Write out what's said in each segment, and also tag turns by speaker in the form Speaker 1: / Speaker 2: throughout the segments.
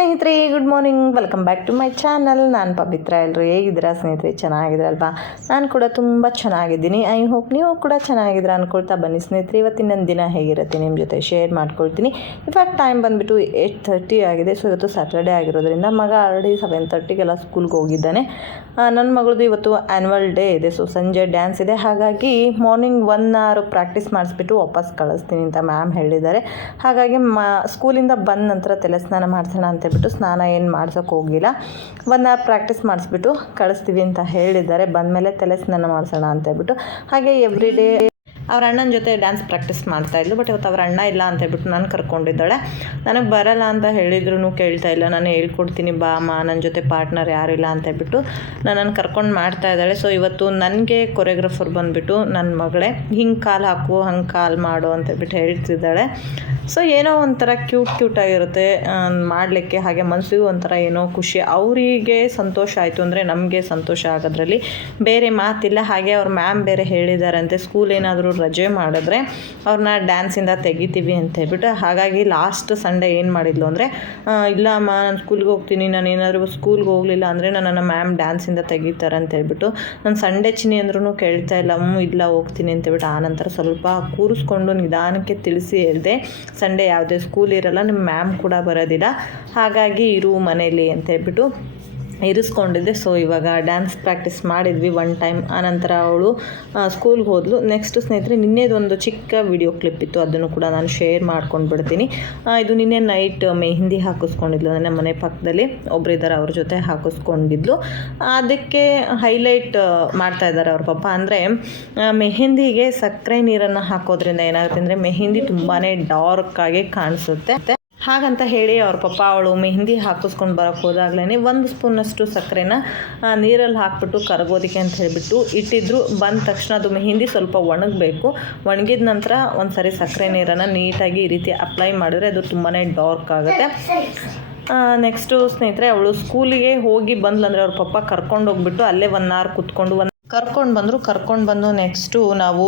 Speaker 1: ಸ್ನೇಹಿತರೆ good morning welcome back to my channel ನಾನು ಪವಿತ್ರ ಎಲ್ಲರೂ ಹೇಗಿದ್ದೀರಾ? ಸ್ನೇಹಿತರೆ ಚೆನ್ನಾಗಿದ್ರಲ್ವಾ ನಾನು ಕೂಡ ತುಂಬ ಚೆನ್ನಾಗಿದ್ದೀನಿ. ಐ ಹೋಪ್ ನೀವು ಕೂಡ ಚೆನ್ನಾಗಿದ್ದೀರಾ ಅಂದ್ಕೊಳ್ತಾ ಬನ್ನಿ. ಸ್ನೇಹಿತರೆ, ಇವತ್ತಿನ ದಿನ ಹೇಗಿರುತ್ತೆ ನಿಮ್ಮ ಜೊತೆ ಶೇರ್ ಮಾಡ್ಕೊಳ್ತೀನಿ. ಇವಾಗ ಟೈಮ್ ಬಂದುಬಿಟ್ಟು ಏಯ್ಟ್ ಥರ್ಟಿ ಆಗಿದೆ. ಸೊ ಇವತ್ತು ಸ್ಯಾಟರ್ಡೇ ಆಗಿರೋದ್ರಿಂದ ಮಗ ಆಲ್ರೆಡಿ ಸೆವೆನ್ ತರ್ಟಿಗೆಲ್ಲ ಸ್ಕೂಲ್ಗೆ ಹೋಗಿದ್ದಾನೆ. ನನ್ನ ಮಗಳದು ಇವತ್ತು ಆ್ಯನ್ವಲ್ ಡೇ ಇದೆ. ಸೊ ಸಂಜೆ ಡ್ಯಾನ್ಸ್ ಇದೆ. ಹಾಗಾಗಿ ಮಾರ್ನಿಂಗ್ ಒನ್ ಅವರ್ ಪ್ರಾಕ್ಟೀಸ್ ಮಾಡಿಸ್ಬಿಟ್ಟು ವಾಪಸ್ ಕಳಿಸ್ತೀನಿ ಅಂತ ಮ್ಯಾಮ್ ಹೇಳಿದ್ದಾರೆ. ಹಾಗಾಗಿ ಮ ಸ್ಕೂಲಿಂದ ಬಂದ ನಂತರ ತಲೆ ಸ್ನಾನ ಮಾಡಿಸೋಣ ಅಂತೇಳ್ಬಿಟ್ಟು ಸ್ನಾನ ಏನು ಮಾಡ್ಸೋಕೆ ಹೋಗಿಲ್ಲ. ಒನ್ ಅವರ್ ಪ್ರಾಕ್ಟೀಸ್ ಮಾಡಿಸ್ಬಿಟ್ಟು ಕಳಿಸ್ತೀವಿ ಅಂತ ಹೇಳಿದ್ದಾರೆ. ಬಂದಮೇಲೆ ತಲೆ ಸ್ನಾನ ಮಾಡಿಸೋಣ ಅಂತೇಳ್ಬಿಟ್ಟು ಹಾಗೆ ಎವ್ರಿ ಡೇ ಅವ್ರ ಅಣ್ಣನ ಜೊತೆ ಡ್ಯಾನ್ಸ್ ಪ್ರಾಕ್ಟೀಸ್ ಮಾಡ್ತಾ ಇದ್ಲು ಬಟ್ ಇವತ್ತು ಅವ್ರ ಅಣ್ಣ ಇಲ್ಲ ಅಂತ ಹೇಳ್ಬಿಟ್ಟು ನಾನು ಕರ್ಕೊಂಡಿದ್ದಾಳೆ. ನನಗೆ ಬರಲ್ಲ ಅಂತ ಹೇಳಿದ್ರು ಕೇಳ್ತಾ ಇಲ್ಲ, ನಾನು ಹೇಳ್ಕೊಡ್ತೀನಿ ಬಾ ಅಮ್ಮ ನನ್ನ ಜೊತೆ ಪಾರ್ಟ್ನರ್ ಯಾರು ಇಲ್ಲ ಅಂತ ಹೇಳ್ಬಿಟ್ಟು ನನ್ನನ್ನು ಕರ್ಕೊಂಡು ಮಾಡ್ತಾ ಇದ್ದಾಳೆ. ಸೊ ಇವತ್ತು ನನಗೆ ಕೊರಿಯೋಗ್ರಫರ್ ಬಂದುಬಿಟ್ಟು ನನ್ನ ಮಗಳೇ, ಹಿಂಗೆ ಕಾಲು ಹಾಕು, ಹಂಗೆ ಕಾಲು ಮಾಡು ಅಂತ ಹೇಳ್ಬಿಟ್ಟು ಹೇಳ್ತಿದ್ದಾಳೆ. ಸೊ ಏನೋ ಒಂಥರ ಕ್ಯೂಟ್ ಕ್ಯೂಟಾಗಿರುತ್ತೆ ಮಾಡಲಿಕ್ಕೆ, ಹಾಗೆ ಮನಸ್ಸಿಗೂ ಒಂಥರ ಏನೋ ಖುಷಿ. ಅವರಿಗೆ ಸಂತೋಷ ಆಯಿತು ಅಂದರೆ ನಮಗೆ ಸಂತೋಷ ಆಗೋದ್ರಲ್ಲಿ ಬೇರೆ ಮಾತಿಲ್ಲ. ಹಾಗೆ ಅವ್ರ ಮ್ಯಾಮ್ ಬೇರೆ ಹೇಳಿದಾರಂತೆ ಸ್ಕೂಲ್ ಏನಾದರೂ ರಜೆ ಮಾಡಿದ್ರೆ ಅವ್ರನ್ನ ಡ್ಯಾನ್ಸಿಂದ ತೆಗಿತೀವಿ ಅಂತ ಹೇಳ್ಬಿಟ್ಟು, ಹಾಗಾಗಿ ಲಾಸ್ಟ್ ಸಂಡೇ ಏನು ಮಾಡಿದ್ಲು ಅಂದರೆ ಇಲ್ಲ ಅಮ್ಮ, ನಾನು ಸ್ಕೂಲ್ಗೆ ಹೋಗ್ತೀನಿ, ನಾನು ಏನಾದರೂ ಸ್ಕೂಲ್ಗೆ ಹೋಗಲಿಲ್ಲ ಅಂದರೆ ನನ್ನನ್ನು ಮ್ಯಾಮ್ ಡ್ಯಾನ್ಸಿಂದ ತೆಗಿತಾರೆ ಅಂತ ಹೇಳ್ಬಿಟ್ಟು, ನಾನು ಸಂಡೇ ಚಿನಿ ಅಂದ್ರೂ ಕೇಳ್ತಾ ಇಲ್ಲ ಹ್ಞೂ ಇಲ್ಲ, ಹೋಗ್ತೀನಿ ಅಂತ ಹೇಳ್ಬಿಟ್ಟು ಆನಂತರ ಸ್ವಲ್ಪ ಕೂರಿಸ್ಕೊಂಡು ನಿಧಾನಕ್ಕೆ ತಿಳಿಸಿ ಹೇಳಿದೆ ಸಂಡೇ ಯಾವುದೇ ಸ್ಕೂಲ್ ಇರಲ್ಲ ನಿಮ್ಮ ಮ್ಯಾಮ್ ಕೂಡ ಬರೋದಿಲ್ಲ, ಹಾಗಾಗಿ ಇರು ಮನೇಲಿ ಅಂತ ಹೇಳ್ಬಿಟ್ಟು ಇರಿಸ್ಕೊಂಡಿದ್ದೆ. ಸೊ ಇವಾಗ ಡ್ಯಾನ್ಸ್ ಪ್ರಾಕ್ಟೀಸ್ ಮಾಡಿದ್ವಿ ಒನ್ ಟೈಮ್ ಆನಂತರ ಅವಳು ಸ್ಕೂಲ್ಗೆ ಹೋದ್ಲು. ನೆಕ್ಸ್ಟ್ ಸ್ನೇಹಿತರೆ, ನಿನ್ನೆದೊಂದು ಚಿಕ್ಕ ವಿಡಿಯೋ ಕ್ಲಿಪ್ ಇತ್ತು. ಅದನ್ನು ಕೂಡ ನಾನು ಶೇರ್ ಮಾಡ್ಕೊಂಡು ಬಿಡ್ತೀನಿ. ಇದು ನಿನ್ನೆ ನೈಟ್ ಮೆಹಂದಿ ಹಾಕಿಸ್ಕೊಂಡಿದ್ಲು. ನನ್ನ ಮನೆ ಪಕ್ಕದಲ್ಲಿ ಒಬ್ಬರಿದ್ದಾರೆ ಅವ್ರ ಜೊತೆ ಹಾಕಿಸ್ಕೊಂಡಿದ್ಲು. ಅದಕ್ಕೆ ಹೈಲೈಟ್ ಮಾಡ್ತಾ ಇದ್ದಾರೆ ಅವ್ರ ಪಾಪ. ಅಂದರೆ ಮೆಹಂದಿಗೆ ಸಕ್ಕರೆ ನೀರನ್ನು ಹಾಕೋದ್ರಿಂದ ಏನಾಗುತ್ತೆ ಅಂದರೆ, ಮೆಹಂದಿ ತುಂಬಾ ಡಾರ್ಕ್ ಆಗಿ ಕಾಣಿಸುತ್ತೆ. ಹಾಗಂತ ಹೇಳಿ ಅವ್ರ ಪಪ್ಪ ಅವಳು ಮೆಹಂದಿ ಹಾಕಿಸ್ಕೊಂಡು ಬರೋಕ್ಕೆ ಹೋದಾಗ್ಲೇ ಒಂದು ಸ್ಪೂನಷ್ಟು ಸಕ್ಕರೆನ ನೀರಲ್ಲಿ ಹಾಕ್ಬಿಟ್ಟು ಕರಗೋದಕ್ಕೆ ಅಂತ ಹೇಳಿಬಿಟ್ಟು ಇಟ್ಟಿದ್ರು. ಬಂದ ತಕ್ಷಣ ಅದು ಮೆಹಂದಿ ಸ್ವಲ್ಪ ಒಣಗಬೇಕು. ಒಣಗಿದ ನಂತರ ಒಂದು ಸರಿ ಸಕ್ಕರೆ ನೀರನ್ನು ನೀಟಾಗಿ ಈ ರೀತಿ ಅಪ್ಲೈ ಮಾಡಿದ್ರೆ ಅದು ತುಂಬಾ ಡಾರ್ಕ್ ಆಗುತ್ತೆ. ನೆಕ್ಸ್ಟು ಸ್ನೇಹಿತರೆ, ಅವಳು ಸ್ಕೂಲಿಗೆ ಹೋಗಿ ಬಂದ್ಲಂದ್ರೆ ಅವ್ರ ಪಪ್ಪ ಕರ್ಕೊಂಡು ಹೋಗ್ಬಿಟ್ಟು ಅಲ್ಲೇ ಒನ್ ಅವರ್ ಕುತ್ಕೊಂಡು ಒಂದು ಕರ್ಕೊಂಡು ಬಂದರು, ಕರ್ಕೊಂಡು ಬಂದು ನೆಕ್ಸ್ಟು ನಾವು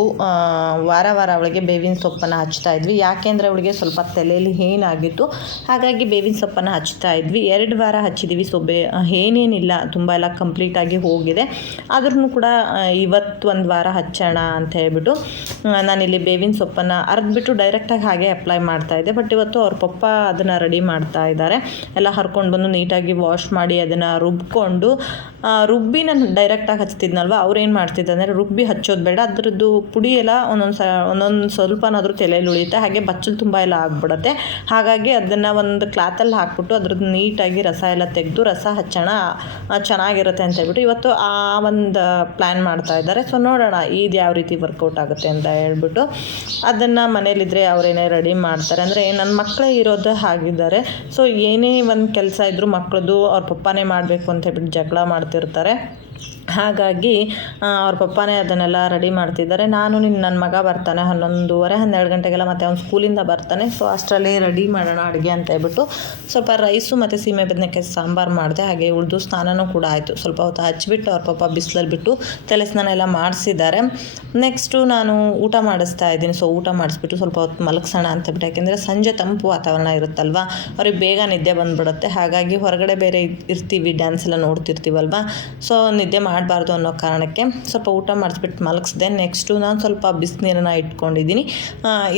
Speaker 1: ವಾರ ವಾರ ಅವಳಿಗೆ ಬೇವಿನ ಸೊಪ್ಪನ್ನು ಹಚ್ತಾ ಇದ್ವಿ. ಯಾಕೆಂದರೆ ಅವಳಿಗೆ ಸ್ವಲ್ಪ ತಲೆಯಲ್ಲಿ ಏನಾಗಿತ್ತು ಹಾಗಾಗಿ ಬೇವಿನ ಸೊಪ್ಪನ್ನು ಹಚ್ತಾ ಇದ್ವಿ. ಎರಡು ವಾರ ಹಚ್ಚಿದ್ದೀವಿ ಸೊ ಬೇ ಏನೇನಿಲ್ಲ, ತುಂಬ ಎಲ್ಲ ಕಂಪ್ಲೀಟಾಗಿ ಹೋಗಿದೆ. ಆದ್ರೂ ಕೂಡ ಇವತ್ತು ಒಂದು ವಾರ ಹಚ್ಚೋಣ ಅಂತ ಹೇಳ್ಬಿಟ್ಟು ನಾನಿಲ್ಲಿ ಬೇವಿನ ಸೊಪ್ಪನ್ನು ಅರ್ದ್ಬಿಟ್ಟು ಡೈರೆಕ್ಟಾಗಿ ಹಾಗೆ ಅಪ್ಲೈ ಮಾಡ್ತಾ ಇದ್ದೆ. ಬಟ್ ಇವತ್ತು ಅವ್ರ ಪಪ್ಪ ಅದನ್ನು ರೆಡಿ ಮಾಡ್ತಾ ಇದ್ದಾರೆ. ಎಲ್ಲ ಹರ್ಕೊಂಡು ಬಂದು ನೀಟಾಗಿ ವಾಶ್ ಮಾಡಿ ಅದನ್ನು ರುಬ್ಕೊಂಡು ರುಬ್ಬಿ ನಾನು ಡೈರೆಕ್ಟಾಗಿ ಹಚ್ತಿದ್ನಲ್ವ ಅವ್ರೇನು ಮಾಡ್ತಿದ್ದೆ ಅಂದರೆ ರುಬ್ಬಿ ಹಚ್ಚೋದು ಬೇಡ. ಅದರದ್ದು ಪುಡಿ ಎಲ್ಲ ಒಂದೊಂದು ಸ, ಒಂದೊಂದು ಸ್ವಲ್ಪನಾದರೂ ತಲೆಯಲ್ಲಿ ಉಳಿಯುತ್ತೆ. ಹಾಗೆ ಬಚ್ಚಲು ತುಂಬ ಎಲ್ಲ ಆಗ್ಬಿಡುತ್ತೆ. ಹಾಗಾಗಿ ಅದನ್ನು ಒಂದು ಕ್ಲಾತಲ್ಲಿ ಹಾಕ್ಬಿಟ್ಟು ಅದ್ರದ್ದು ನೀಟಾಗಿ ರಸ ಎಲ್ಲ ತೆಗೆದು ರಸ ಹಚ್ಚೋಣ ಚೆನ್ನಾಗಿರುತ್ತೆ ಅಂತ ಹೇಳ್ಬಿಟ್ಟು ಇವತ್ತು ಆ ಒಂದು ಪ್ಲ್ಯಾನ್ ಮಾಡ್ತಾ ಇದ್ದಾರೆ. ಸೊ, ನೋಡೋಣ ಇದು ಯಾವ ರೀತಿ ವರ್ಕೌಟ್ ಆಗುತ್ತೆ ಅಂತ ಹೇಳ್ಬಿಟ್ಟು ಅದನ್ನು ಮನೇಲಿದ್ದರೆ ಅವರೇನೇ ರೆಡಿ ಮಾಡ್ತಾರೆ ಅಂದರೆ ನನ್ನ ಮಕ್ಕಳೇ ಇರೋದು ಹಾಗಿದ್ದಾರೆ. ಸೊ, ಏನೇ ಒಂದು ಕೆಲಸ ಇದ್ದರೂ ಮಕ್ಕಳದು ಅವ್ರ ಪಪ್ಪನೇ ಮಾಡಬೇಕು ಅಂತ ಹೇಳ್ಬಿಟ್ಟು ಜಗಳ ಮಾಡ್ತಿರ್ತಾರೆ. ಹಾಗಾಗಿ ಅವ್ರ ಪಪ್ಪಾನೇ ಅದನ್ನೆಲ್ಲ ರೆಡಿ ಮಾಡ್ತಿದ್ದಾರೆ. ನಾನು ನಿನ್ನ ನನ್ನ ಮಗ ಬರ್ತಾನೆ ಹನ್ನೊಂದುವರೆ, ಹನ್ನೆರಡು ಗಂಟೆಗೆಲ್ಲ ಮತ್ತೆ ಅವ್ನು ಸ್ಕೂಲಿಂದ ಬರ್ತಾನೆ. ಸೊ ಅಷ್ಟರಲ್ಲಿ ರೆಡಿ ಮಾಡೋಣ ಅಡುಗೆ ಅಂತ ಹೇಳ್ಬಿಟ್ಟು ಸ್ವಲ್ಪ ರೈಸು ಮತ್ತು ಸೀಮೆ ಬದನೆಕಾಯಿ ಸಾಂಬಾರು ಮಾಡಿದೆ. ಹಾಗೆ ಉಳಿದು ಸ್ನಾನನೂ ಕೂಡ ಆಯಿತು. ಸ್ವಲ್ಪ ಹೊತ್ತು ಹಚ್ಚಿಬಿಟ್ಟು ಅವ್ರ ಪಪ್ಪ ಬಿಸಿಲಲ್ಲಿ ಬಿಟ್ಟು ತಲೆ ಸ್ನಾನ ಎಲ್ಲ ಮಾಡಿಸಿದ್ದಾರೆ. ನೆಕ್ಸ್ಟು ನಾನು ಊಟ ಮಾಡಿಸ್ತಾ ಇದ್ದೀನಿ. ಸೊ ಊಟ ಮಾಡಿಸ್ಬಿಟ್ಟು ಸ್ವಲ್ಪ ಹೊತ್ತು ಮಲಗಿಸೋಣ ಅಂತ ಬಿಟ್ಟು ಯಾಕೆಂದರೆ ಸಂಜೆ ತಂಪು ವಾತಾವರಣ ಇರುತ್ತಲ್ವ? ಅವ್ರಿಗೆ ಬೇಗ ನಿದ್ದೆ ಬಂದ್ಬಿಡುತ್ತೆ. ಹಾಗಾಗಿ ಹೊರಗಡೆ ಬೇರೆ ಇರ್ತೀವಿ ಡ್ಯಾನ್ಸ್ ಎಲ್ಲ ನೋಡ್ತಿರ್ತೀವಲ್ವ? ಸೊ ನಿದ್ದೆ ಮಾಡಬಾರ್ದು ಅನ್ನೋ ಕಾರಣಕ್ಕೆ ಸ್ವಲ್ಪ ಊಟ ಮಾಡಿಸ್ಬಿಟ್ಟು ಮಲಗಿಸ್ದೆ. ನೆಕ್ಸ್ಟು ನಾನು ಸ್ವಲ್ಪ ಬಿಸಿನೀರನ್ನ ಇಟ್ಕೊಂಡಿದ್ದೀನಿ.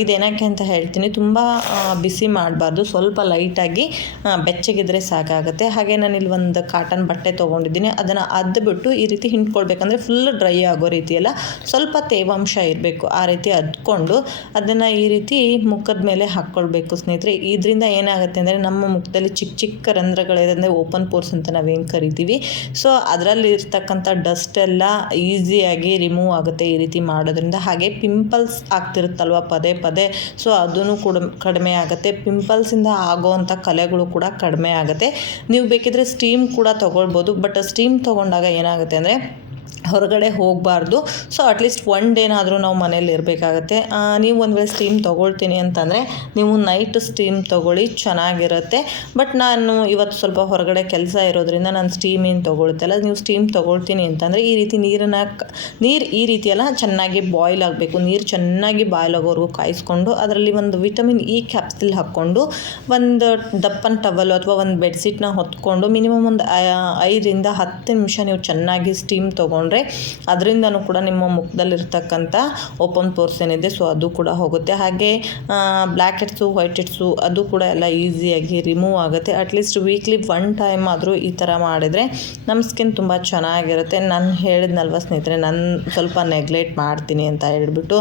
Speaker 1: ಇದೇನಕ್ಕೆ ಅಂತ ಹೇಳ್ತೀನಿ. ತುಂಬ ಬಿಸಿ ಮಾಡಬಾರ್ದು. ಸ್ವಲ್ಪ ಲೈಟಾಗಿ ಬೆಚ್ಚಗಿದ್ರೆ ಸಾಕಾಗುತ್ತೆ. ಹಾಗೆ ನಾನು ಇಲ್ಲಿ ಒಂದು ಕಾಟನ್ ಬಟ್ಟೆ ತೊಗೊಂಡಿದ್ದೀನಿ. ಅದನ್ನು ಅದ್ಬಿಟ್ಟು ಈ ರೀತಿ ಹಿಂಡ್ಕೊಳ್ಬೇಕಂದ್ರೆ ಫುಲ್ ಡ್ರೈ ಆಗೋ ರೀತಿಯಲ್ಲ, ಸ್ವಲ್ಪ ತೇವಾಂಶ ಇರಬೇಕು. ಆ ರೀತಿ ಅದ್ಕೊಂಡು ಅದನ್ನು ಈ ರೀತಿ ಮುಖದ ಮೇಲೆ ಹಾಕ್ಕೊಳ್ಬೇಕು ಸ್ನೇಹಿತರೆ. ಇದರಿಂದ ಏನಾಗುತ್ತೆ ಅಂದರೆ ನಮ್ಮ ಮುಖದಲ್ಲಿ ಚಿಕ್ಕ ಚಿಕ್ಕ ರಂಧ್ರಗಳಿದೆ ಓಪನ್ ಪೋರ್ಸ್ ಅಂತ ನಾವೇನು ಕರಿತೀವಿ. ಸೊ ಅದರಲ್ಲಿ ಡಸ್ಟ್ ಎಲ್ಲ ಈಸಿಯಾಗಿ ರಿಮೂವ್ ಆಗುತ್ತೆ ಈ ರೀತಿ ಮಾಡೋದ್ರಿಂದ. ಹಾಗೆ ಪಿಂಪಲ್ಸ್ ಆಗ್ತಿರುತ್ತಲ್ವ ಪದೇ ಪದೇ ಸೊ ಅದೂ ಕೂಡ ಕಡಿಮೆ ಆಗುತ್ತೆ. ಪಿಂಪಲ್ಸಿಂದ ಆಗೋವಂಥ ಕಲೆಗಳು ಕೂಡ ಕಡಿಮೆ ಆಗುತ್ತೆ. ನೀವು ಬೇಕಿದ್ರೆ ಸ್ಟೀಮ್ ಕೂಡ ತೊಗೊಳ್ಬೋದು ಬಟ್ ಸ್ಟೀಮ್ ತೊಗೊಂಡಾಗ ಏನಾಗುತ್ತೆ ಅಂದರೆ ಹೊರಗಡೆ ಹೋಗಬಾರ್ದು. ಸೊ ಅಟ್ಲೀಸ್ಟ್ ಒನ್ ಡೇನಾದರೂ ನಾವು ಮನೇಲಿ ಇರಬೇಕಾಗತ್ತೆ. ನೀವು ಒಂದು ವೇಳೆ ಸ್ಟೀಮ್ ತೊಗೊಳ್ತೀನಿ ಅಂತಂದರೆ ನೀವು ನೈಟ್ ಸ್ಟೀಮ್ ತೊಗೊಳ್ಳಿ, ಚೆನ್ನಾಗಿರುತ್ತೆ. ಬಟ್ ನಾನು ಇವತ್ತು ಸ್ವಲ್ಪ ಹೊರಗಡೆ ಕೆಲಸ ಇರೋದ್ರಿಂದ ನಾನು ಸ್ಟೀಮ್ ಏನು ತೊಗೊಳ್ತಲ್ಲ ನೀವು ಸ್ಟೀಮ್ ತೊಗೊಳ್ತೀನಿ ಅಂತಂದರೆ ಈ ರೀತಿ ನೀರನ್ನು ನೀರು ಈ ರೀತಿ ಎಲ್ಲ ಚೆನ್ನಾಗಿ ಬಾಯ್ಲ್ ಆಗಬೇಕು. ನೀರು ಚೆನ್ನಾಗಿ ಬಾಯ್ಲ್ ಆಗೋವರೆಗೂ ಕಾಯಿಸ್ಕೊಂಡು ಅದರಲ್ಲಿ ಒಂದು ವಿಟಮಿನ್ ಇ ಕ್ಯಾಪ್ಸಿಲ್ ಹಾಕ್ಕೊಂಡು ಒಂದು ದಪ್ಪನ ಟವಲ್ ಅಥವಾ ಒಂದು ಬೆಡ್ಶೀಟ್ನ ಹೊತ್ಕೊಂಡು ಮಿನಿಮಮ್ ಒಂದು ಐದರಿಂದ ಹತ್ತು ನಿಮಿಷ ನೀವು ಚೆನ್ನಾಗಿ ಸ್ಟೀಮ್ ತೊಗೊಂಡ್ರೆ ಅದರಿಂದನೂ ಕೂಡ ನಿಮ್ಮ ಮುಖದಲ್ಲಿರ್ತಕ್ಕಂಥ ಓಪನ್ ಪೋರ್ಸ್ ಏನಿದೆ ಸೊ ಅದು ಕೂಡ ಹೋಗುತ್ತೆ. ಹಾಗೆ ಬ್ಲ್ಯಾಕ್ ಹೆಡ್ಸು ವೈಟ್ ಹೆಡ್ಸು ಅದು ಕೂಡ ಎಲ್ಲ ಈಸಿಯಾಗಿ ರಿಮೂವ್ ಆಗುತ್ತೆ. ಅಟ್ಲೀಸ್ಟ್ ವೀಕ್ಲಿ ಒನ್ ಟೈಮ್ ಆದರೂ ಈ ಥರ ಮಾಡಿದರೆ ನಮ್ಮ ಸ್ಕಿನ್ ತುಂಬ ಚೆನ್ನಾಗಿರುತ್ತೆ. ನಾನು ಹೇಳಿದ್ನಲ್ವ ಸ್ನೇಹಿತರೆ, ನಾನು ಸ್ವಲ್ಪ ನೆಗ್ಲೆಕ್ಟ್ ಮಾಡ್ತೀನಿ ಅಂತ ಹೇಳ್ಬಿಟ್ಟು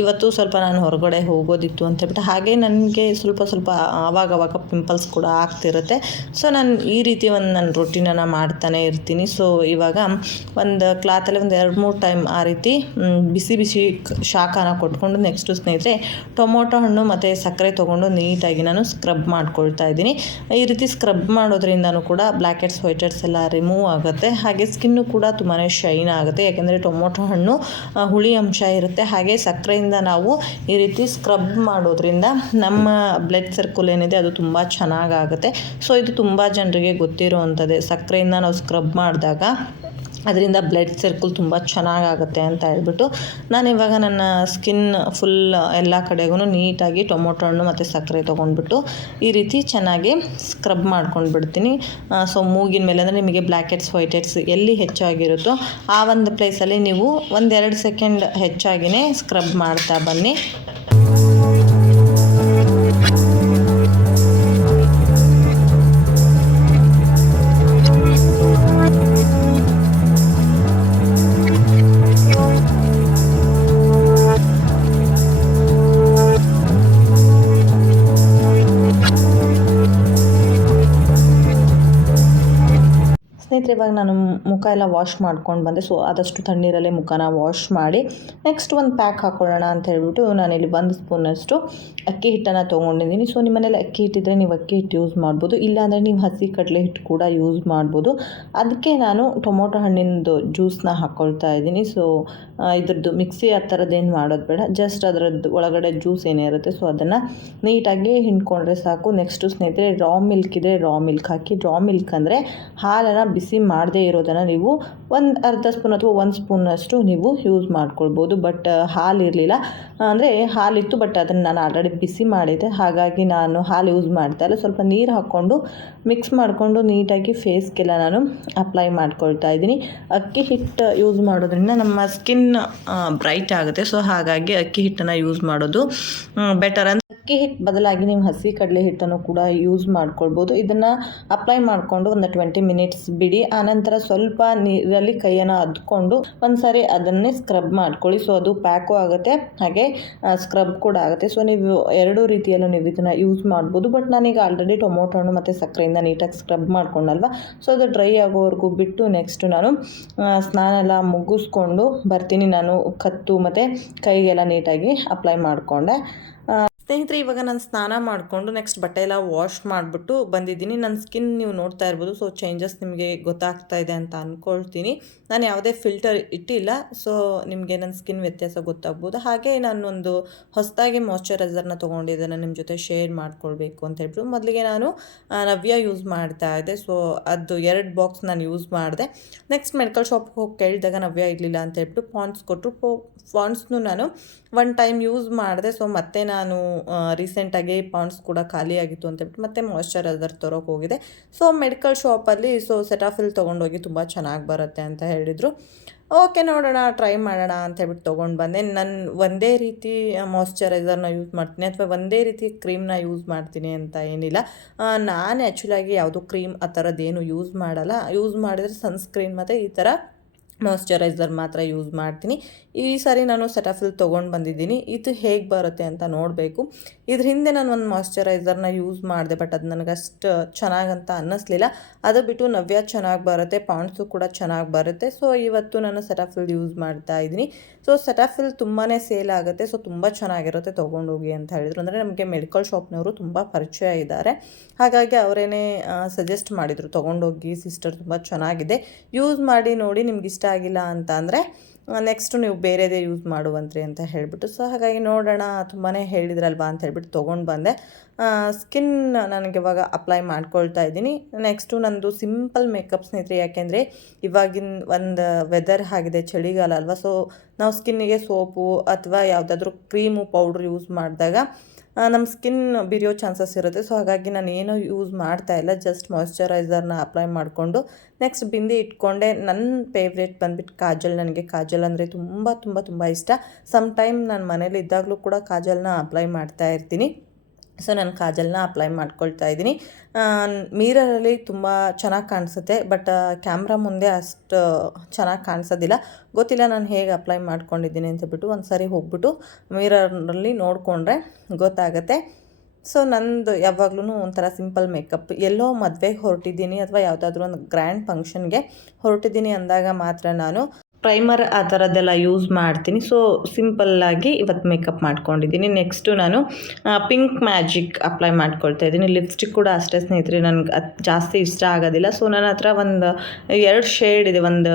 Speaker 1: ಇವತ್ತು ಸ್ವಲ್ಪ ನಾನು ಹೊರಗಡೆ ಹೋಗೋದಿತ್ತು ಅಂತ ಹೇಳ್ಬಿಟ್ಟು, ಹಾಗೆ ನನಗೆ ಸ್ವಲ್ಪ ಸ್ವಲ್ಪ ಆವಾಗ ಅವಾಗ ಪಿಂಪಲ್ಸ್ ಕೂಡ ಆಗ್ತಿರುತ್ತೆ. ಸೊ ನಾನು ಈ ರೀತಿ ಒಂದು ನನ್ನ ರೊಟೀನನ್ನು ಮಾಡ್ತಾನೆ ಇರ್ತೀನಿ. ಸೊ ಇವಾಗ ಕ್ಲಾತಲ್ಲಿ ಒಂದು ಎರಡು ಮೂರು ಟೈಮ್ ಆ ರೀತಿ ಬಿಸಿ ಬಿಸಿ ಶಾಖನ ಕೊಟ್ಕೊಂಡು ನೆಕ್ಸ್ಟು ಸ್ನೇಹಿತರೆ, ಟೊಮೊಟೊ ಹಣ್ಣು ಮತ್ತು ಸಕ್ಕರೆ ತೊಗೊಂಡು ನೀಟಾಗಿ ನಾನು ಸ್ಕ್ರಬ್ ಮಾಡ್ಕೊಳ್ತಾ ಇದ್ದೀನಿ. ಈ ರೀತಿ ಸ್ಕ್ರಬ್ ಮಾಡೋದ್ರಿಂದನೂ ಕೂಡ ಬ್ಲ್ಯಾಕೆಟ್ಸ್ ಹೆಡ್ಸ್ ವೈಟ್ ಎಲ್ಲ ರಿಮೂವ್ ಆಗುತ್ತೆ. ಹಾಗೆ ಸ್ಕಿನ್ನು ಕೂಡ ತುಂಬಾ ಶೈನ್ ಆಗುತ್ತೆ. ಯಾಕೆಂದರೆ ಟೊಮೊಟೊ ಹಣ್ಣು ಹುಳಿ ಅಂಶ ಇರುತ್ತೆ. ಹಾಗೆ ಸಕ್ಕರೆಯಿಂದ ನಾವು ಈ ರೀತಿ ಸ್ಕ್ರಬ್ ಮಾಡೋದ್ರಿಂದ ನಮ್ಮ ಬ್ಲಡ್ ಸರ್ಕುಲ್ ಏನಿದೆ ಅದು ತುಂಬ ಚೆನ್ನಾಗಾಗುತ್ತೆ ಸೊ ಇದು ತುಂಬ ಜನರಿಗೆ ಗೊತ್ತಿರುವಂಥದ್ದೇ ಸಕ್ಕರೆಯಿಂದ ನಾವು ಸ್ಕ್ರಬ್ ಮಾಡಿದಾಗ ಅದರಿಂದ ಬ್ಲಡ್ ಸರ್ಕಲ್ ತುಂಬ ಚೆನ್ನಾಗಾಗುತ್ತೆ ಅಂತ ಹೇಳ್ಬಿಟ್ಟು ನಾನು ಇವಾಗ ನನ್ನ ಸ್ಕಿನ್ ಫುಲ್ ಎಲ್ಲ ಕಡೆಗೂ ನೀಟಾಗಿ ಟೊಮೊಟೊ ಹಣ್ಣು ಮತ್ತು ಸಕ್ಕರೆ ತೊಗೊಂಡ್ಬಿಟ್ಟು ಈ ರೀತಿ ಚೆನ್ನಾಗಿ ಸ್ಕ್ರಬ್ ಮಾಡ್ಕೊಂಡು ಬಿಡ್ತೀನಿ ಸೊ ಮೂಗಿನ ಮೇಲೆ ಅಂದರೆ ನಿಮಗೆ ಬ್ಲ್ಯಾಕ್ ಹೆಡ್ಸ್ ವೈಟ್ ಹೆಡ್ಸ್ ಎಲ್ಲಿ ಹೆಚ್ಚಾಗಿರುತ್ತೋ ಆ ಒಂದು ಪ್ಲೇಸಲ್ಲಿ ನೀವು ಒಂದೆರಡು ಸೆಕೆಂಡ್ ಹೆಚ್ಚಾಗಿಯೇ ಸ್ಕ್ರಬ್ ಮಾಡ್ತಾ ಬನ್ನಿ. ಸ್ನೇಹಿತರೆ ಇವಾಗ ನಾನು ಮುಖ ಎಲ್ಲ ವಾಶ್ ಮಾಡ್ಕೊಂಡು ಬಂದೆ. ಸೊ ಆದಷ್ಟು ತಣ್ಣೀರಲ್ಲೇ ಮುಖನ ವಾಶ್ ಮಾಡಿ ನೆಕ್ಸ್ಟ್ ಒಂದು ಪ್ಯಾಕ್ ಹಾಕೊಳ್ಳೋಣ ಅಂತ ಹೇಳ್ಬಿಟ್ಟು ನಾನಿಲ್ಲಿ ಒಂದು ಸ್ಪೂನಷ್ಟು ಅಕ್ಕಿ ಹಿಟ್ಟನ್ನು ತೊಗೊಂಡಿದ್ದೀನಿ. ಸೊ ನಿಮ್ಮ ಮನೇಲಿ ಅಕ್ಕಿ ಹಿಟ್ಟಿದ್ರೆ ನೀವು ಅಕ್ಕಿ ಹಿಟ್ಟು ಯೂಸ್ ಮಾಡ್ಬೋದು. ಇಲ್ಲಾಂದರೆ ನೀವು ಹಸಿ ಕಡಲೆ ಹಿಟ್ಟು ಕೂಡ ಯೂಸ್ ಮಾಡ್ಬೋದು. ಅದಕ್ಕೆ ನಾನು ಟೊಮೊಟೊ ಹಣ್ಣಿನದು ಜ್ಯೂಸನ್ನ ಹಾಕ್ಕೊಳ್ತಾ ಇದ್ದೀನಿ. ಸೊ ಇದ್ರದ್ದು ಮಿಕ್ಸಿ ಆ ಥರದ್ದೇನು ಮಾಡೋದು ಬೇಡ. ಜಸ್ಟ್ ಅದರದ್ದು ಒಳಗಡೆ ಜ್ಯೂಸ್ ಏನೇ ಇರುತ್ತೆ. ಸೊ ಅದನ್ನು ನೀಟಾಗಿ ಹಿಂಡ್ಕೊಂಡ್ರೆ ಸಾಕು. ನೆಕ್ಸ್ಟು ಸ್ನೇಹಿತರೆ ರಾ ಮಿಲ್ಕ್ ಇದ್ದರೆ ರಾ ಮಿಲ್ಕ್ ಹಾಕಿ. ರಾ ಮಿಲ್ಕ್ ಅಂದರೆ ಹಾಲನ್ನು ಬಿಸಿ ಮಾಡದೇ ಇರೋದನ್ನು ನೀವು ಒಂದು ಅರ್ಧ ಸ್ಪೂನ್ ಅಥವಾ ಒಂದು ಸ್ಪೂನಷ್ಟು ನೀವು ಯೂಸ್ ಮಾಡ್ಕೊಳ್ಬೋದು. ಬಟ್ ಹಾಲು ಇರಲಿಲ್ಲ. ಅಂದರೆ ಹಾಲಿತ್ತು ಬಟ್ ಅದನ್ನು ನಾನು ಆಲ್ರೆಡಿ ಬಿಸಿ ಮಾಡಿದ್ದೆ. ಹಾಗಾಗಿ ನಾನು ಹಾಲು ಯೂಸ್ ಮಾಡ್ತಾ ಇಲ್ಲ. ಸ್ವಲ್ಪ ನೀರು ಹಾಕ್ಕೊಂಡು ಮಿಕ್ಸ್ ಮಾಡಿಕೊಂಡು ನೀಟಾಗಿ ಫೇಸ್ಗೆಲ್ಲ ನಾನು ಅಪ್ಲೈ ಮಾಡ್ಕೊಳ್ತಾ ಇದ್ದೀನಿ. ಅಕ್ಕಿ ಹಿಟ್ಟು ಯೂಸ್ ಮಾಡೋದ್ರಿಂದ ನಮ್ಮ ಸ್ಕಿನ್ ಬ್ರೈಟ್ ಆಗುತ್ತೆ. ಸೊ ಹಾಗಾಗಿ ಅಕ್ಕಿ ಹಿಟ್ಟನ್ನು ಯೂಸ್ ಮಾಡೋದು ಬೆಟರ್ ಅಂತ ಅಕ್ಕಿ ಹಿಟ್ಟು ಬದಲಾಗಿ ನೀವು ಹಸಿ ಕಡಲೆ ಹಿಟ್ಟನ್ನು ಕೂಡ ಯೂಸ್ ಮಾಡ್ಕೊಳ್ಬೋದು. ಇದನ್ನು ಅಪ್ಲೈ ಮಾಡಿಕೊಂಡು ಒಂದು ಟ್ವೆಂಟಿ ಮಿನಿಟ್ಸ್ ಬಿಡಿ. ಆನಂತರ ಸ್ವಲ್ಪ ನೀರಲ್ಲಿ ಕೈಯನ್ನು ಅದ್ಕೊಂಡು ಒಂದು ಸಾರಿ ಅದನ್ನೇ ಸ್ಕ್ರಬ್ ಮಾಡ್ಕೊಳ್ಳಿ. ಸೊ ಅದು ಪ್ಯಾಕು ಆಗುತ್ತೆ. ಹಾಗೆ ಸ್ಕ್ರಬ್ ಕೂಡ ಆಗುತ್ತೆ. ಸೊ ನೀವು ಎರಡೂ ರೀತಿಯಲ್ಲೂ ನೀವು ಇದನ್ನು ಯೂಸ್ ಮಾಡ್ಬೋದು. ಬಟ್ ನಾನೀಗ ಆಲ್ರೆಡಿ ಟೊಮೊಟೊ ಹಣ್ಣು ಮತ್ತು ಸಕ್ಕರೆಯಿಂದ ನೀಟಾಗಿ ಸ್ಕ್ರಬ್ ಮಾಡ್ಕೊಂಡಲ್ವ? ಸೊ ಅದು ಡ್ರೈ ಆಗೋವರೆಗೂ ಬಿಟ್ಟು ನೆಕ್ಸ್ಟ್ ನಾನು ಸ್ನಾನ ಎಲ್ಲ ಮುಗಿಸ್ಕೊಂಡು ಬರ್ತೀನಿ. ನಾನು ಕತ್ತು ಮತ್ತು ಕೈಗೆಲ್ಲ ನೀಟಾಗಿ ಅಪ್ಲೈ ಮಾಡಿಕೊಂಡೆ. ಸ್ನೇಹಿತರೆ, ಇವಾಗ ನಾನು ಸ್ನಾನ ಮಾಡಿಕೊಂಡು ನೆಕ್ಸ್ಟ್ ಬಟ್ಟೆ ಎಲ್ಲ ವಾಶ್ ಮಾಡಿಬಿಟ್ಟು ಬಂದಿದ್ದೀನಿ. ನನ್ನ ಸ್ಕಿನ್ ನೀವು ನೋಡ್ತಾ ಇರ್ಬೋದು ಸೊ ಚೇಂಜಸ್ ನಿಮಗೆ ಗೊತ್ತಾಗ್ತಾ ಇದೆ ಅಂತ ಅಂದ್ಕೊಳ್ತೀನಿ ನಾನು ಯಾವುದೇ ಫಿಲ್ಟರ್ ಇಟ್ಟಿಲ್ಲ ಸೊ ನಿಮಗೆ ನನ್ನ ಸ್ಕಿನ್ ವ್ಯತ್ಯಾಸ ಗೊತ್ತಾಗ್ಬೋದು. ಹಾಗೆ ನಾನು ಒಂದು ಹೊಸದಾಗಿ ಮಾಯ್ಚರೈಸರ್ನ ತೊಗೊಂಡಿದ್ದೇನೆ ನಿಮ್ಮ ಜೊತೆ ಶೇರ್ ಮಾಡ್ಕೊಳ್ಬೇಕು ಅಂತ ಹೇಳ್ಬಿಟ್ಟು ಮೊದಲಿಗೆ ನಾನು ನವ್ಯ ಯೂಸ್ ಮಾಡ್ತಾ ಇದ್ದೆ. ಸೊ ಅದು ಎರಡು ಬಾಕ್ಸ್ ನಾನು ಯೂಸ್ ಮಾಡಿದೆ. ನೆಕ್ಸ್ಟ್ ಮೆಡಿಕಲ್ ಶಾಪ್ಗೆ ಹೋಗಿ ಕೇಳಿದಾಗ ನವ್ಯ ಇರಲಿಲ್ಲ ಅಂತ ಹೇಳ್ಬಿಟ್ಟು ಪಾಂಡ್ಸ್ ಕೊಟ್ಟರು ಪೋ ಪಾಂಡ್ಸ್ನು ನಾನು ಒನ್ ಟೈಮ್ ಯೂಸ್ ಮಾಡಿದೆ. ಸೊ ಮತ್ತೆ ನಾನು ರೀಸೆಂಟಾಗಿ ಪಾಂಡ್ಸ್ ಕೂಡ ಖಾಲಿಯಾಗಿತ್ತು ಅಂತ ಹೇಳ್ಬಿಟ್ಟು ಮತ್ತೆ ಮಾಯಶ್ಚರೈಸರ್ ತರೋಕೆ ಹೋಗಿದೆ. ಸೊ ಮೆಡಿಕಲ್ ಶಾಪಲ್ಲಿ ಸೊ ಸೆಟಾಫಿಲ್ ತೊಗೊಂಡೋಗಿ ತುಂಬ ಚೆನ್ನಾಗಿ ಬರುತ್ತೆ ಅಂತ ಹೇಳಿದರು. ಓಕೆ ನೋಡೋಣ ಟ್ರೈ ಮಾಡೋಣ ಅಂತ ಹೇಳ್ಬಿಟ್ಟು ತೊಗೊಂಡು ಬಂದೆ. ನಾನು ಒಂದೇ ರೀತಿ ಮಾಯಶ್ಚರೈಸರ್ನ ಯೂಸ್ ಮಾಡ್ತೀನಿ ಅಥವಾ ಒಂದೇ ರೀತಿ ಕ್ರೀಮ್ನ ಯೂಸ್ ಮಾಡ್ತೀನಿ ಅಂತ ಏನಿಲ್ಲ. ನಾನು ಆ್ಯಕ್ಚುಲಾಗಿ ಯಾವುದು ಕ್ರೀಮ್ ಆ ಥರದ್ದೇನು ಯೂಸ್ ಮಾಡಲ್ಲ. ಯೂಸ್ ಮಾಡಿದರೆ ಸನ್ಸ್ಕ್ರೀನ್ ಮತ್ತು ಈ ಥರ ಮಾಯ್ಚರೈಸರ್ ಮಾತ್ರ ಯೂಸ್ ಮಾಡ್ತೀನಿ. ಈ ಸಾರಿ ನಾನು ಸೆಟಾಫಿಲ್ ತೊಗೊಂಡು ಬಂದಿದ್ದೀನಿ. ಇದು ಹೇಗೆ ಬರುತ್ತೆ ಅಂತ ನೋಡಬೇಕು. ಇದ್ರ ಹಿಂದೆ ನಾನು ಒಂದು ಮಾಯಶ್ಚರೈಸರ್ನ ಯೂಸ್ ಮಾಡಿದೆ, ಬಟ್ ಅದು ನನಗೆ ಅಷ್ಟು ಚೆನ್ನಾಗಂತ ಅನ್ನಿಸ್ಲಿಲ್ಲ. ಅದು ಬಿಟ್ಟು ನವ್ಯ ಚೆನ್ನಾಗಿ ಬರುತ್ತೆ ಪಾಂಡ್ಸು ಕೂಡ ಚೆನ್ನಾಗಿ ಬರುತ್ತೆ. ಸೊ ಇವತ್ತು ನಾನು ಸೆಟಾಫಿಲ್ ಯೂಸ್ ಮಾಡ್ತಾ ಇದ್ದೀನಿ. ಸೊ ಸೆಟಾಫಿಲ್ ತುಂಬಾ ಸೇಲ್ ಆಗುತ್ತೆ. ಸೊ ತುಂಬ ಚೆನ್ನಾಗಿರುತ್ತೆ ತೊಗೊಂಡೋಗಿ ಅಂತ ಹೇಳಿದ್ರು. ಅಂದರೆ ನಮಗೆ ಮೆಡಿಕಲ್ ಶಾಪ್ನವರು ತುಂಬ ಪರಿಚಯ ಇದ್ದಾರೆ. ಹಾಗಾಗಿ ಅವರೇನೆ ಸಜೆಸ್ಟ್ ಮಾಡಿದರು. ತೊಗೊಂಡೋಗಿ ಸಿಸ್ಟರ್ ತುಂಬ ಚೆನ್ನಾಗಿದೆ. ಯೂಸ್ ಮಾಡಿ ನೋಡಿ ನಿಮ್ಗೆ ಇಷ್ಟ ಆಗಿಲ್ಲ ಅಂತ ಅಂದರೆ ನೆಕ್ಸ್ಟು ನೀವು ಬೇರೆದೇ ಯೂಸ್ ಮಾಡುವಂತ್ರಿ ಅಂತ ಹೇಳಿಬಿಟ್ಟು ಸೊ ಹಾಗಾಗಿ ನೋಡೋಣ ತುಂಬಾ ಹೇಳಿದ್ರಲ್ವಾ ಅಂತ ಹೇಳ್ಬಿಟ್ಟು ತೊಗೊಂಡು ಬಂದೆ. ಸ್ಕಿನ್ ನನಗೆ ಇವಾಗ ಅಪ್ಲೈ ಮಾಡ್ಕೊಳ್ತಾ ಇದ್ದೀನಿ. ನೆಕ್ಸ್ಟು ನಂದು ಸಿಂಪಲ್ ಮೇಕಪ್ ಸ್ನೇಹಿತರೆ, ಯಾಕೆಂದರೆ ಇವಾಗಿನ ಒಂದು ವೆದರ್ ಆಗಿದೆ ಚಳಿಗಾಲ ಅಲ್ವಾ ಸೊ ನಾವು ಸ್ಕಿನ್ನಿಗೆ ಸೋಪು ಅಥವಾ ಯಾವುದಾದ್ರೂ ಕ್ರೀಮು ಪೌಡ್ರ್ ಯೂಸ್ ಮಾಡಿದಾಗ ನಮ್ಮ ಸ್ಕಿನ್ ಬಿರಿಯೋ ಚಾನ್ಸಸ್ ಇರುತ್ತೆ. ಸೊ ಹಾಗಾಗಿ ನಾನು ಏನು ಯೂಸ್ ಮಾಡ್ತಾ ಇಲ್ಲ. ಜಸ್ಟ್ ಮಾಯ್ಶ್ಚರೈಸರ್ನ ಅಪ್ಲೈ ಮಾಡಿಕೊಂಡು ನೆಕ್ಸ್ಟ್ ಬಿಂದಿ ಇಟ್ಕೊಂಡೆ. ನನ್ನ ಫೇವ್ರೇಟ್ ಬಂದ್ಬಿಟ್ಟು ಕಾಜಲ್. ನನಗೆ ಕಾಜಲ್ ಅಂದರೆ ತುಂಬ ತುಂಬ ತುಂಬ ಇಷ್ಟ. ಸಮ್ ಟೈಮ್ ನಾನು ಮನೇಲಿ ಇದ್ದಾಗಲೂ ಕೂಡ ಕಾಜಲ್ನ ಅಪ್ಲೈ ಮಾಡ್ತಾ ಇರ್ತೀನಿ. ಸೊ ನಾನು ಕಾಜಲ್ನ ಅಪ್ಲೈ ಮಾಡ್ಕೊಳ್ತಾ ಇದ್ದೀನಿ. ಮೀರರಲ್ಲಿ ತುಂಬ ಚೆನ್ನಾಗಿ ಕಾಣಿಸುತ್ತೆ ಬಟ್ ಕ್ಯಾಮ್ರಾ ಮುಂದೆ ಅಷ್ಟು ಚೆನ್ನಾಗಿ ಕಾಣಿಸೋದಿಲ್ಲ. ಗೊತ್ತಿಲ್ಲ ನಾನು ಹೇಗೆ ಅಪ್ಲೈ ಮಾಡ್ಕೊಂಡಿದ್ದೀನಿ ಅಂತ ಬಿಟ್ಟು ಒಂದು ಸಾರಿ ಹೋಗ್ಬಿಟ್ಟು ಮೀರರಲ್ಲಿ ನೋಡಿಕೊಂಡ್ರೆ ಗೊತ್ತಾಗುತ್ತೆ. ಸೊ ನಂದು ಯಾವಾಗ್ಲೂ ಒಂಥರ ಸಿಂಪಲ್ ಮೇಕಪ್ ಎಲ್ಲೋ ಮದುವೆಗೆ ಹೊರಟಿದ್ದೀನಿ ಅಥವಾ ಯಾವುದಾದ್ರೂ ಒಂದು ಗ್ರ್ಯಾಂಡ್ ಫಂಕ್ಷನ್ಗೆ ಹೊರಟಿದ್ದೀನಿ ಅಂದಾಗ ಮಾತ್ರ ನಾನು ಪ್ರೈಮರ್ ಆ ಥರದ್ದೆಲ್ಲ ಯೂಸ್ ಮಾಡ್ತೀನಿ. ಸೊ ಸಿಂಪಲ್ಲಾಗಿ ಇವತ್ತು ಮೇಕಪ್ ಮಾಡ್ಕೊಂಡಿದ್ದೀನಿ. ನೆಕ್ಸ್ಟು ನಾನು ಪಿಂಕ್ ಮ್ಯಾಜಿಕ್ ಅಪ್ಲೈ ಮಾಡ್ಕೊಳ್ತಾ ಇದ್ದೀನಿ. ಲಿಪ್ಸ್ಟಿಕ್ ಕೂಡ ಅಷ್ಟೇ ಸ್ನೇಹಿತರೆ, ನನಗೆ ಅದು ಜಾಸ್ತಿ ಇಷ್ಟ ಆಗೋದಿಲ್ಲ. ಸೊ ನನ್ನ ಹತ್ರ ಒಂದು, ಎರಡು ಶೇಡ್ ಇದೆ. ಒಂದು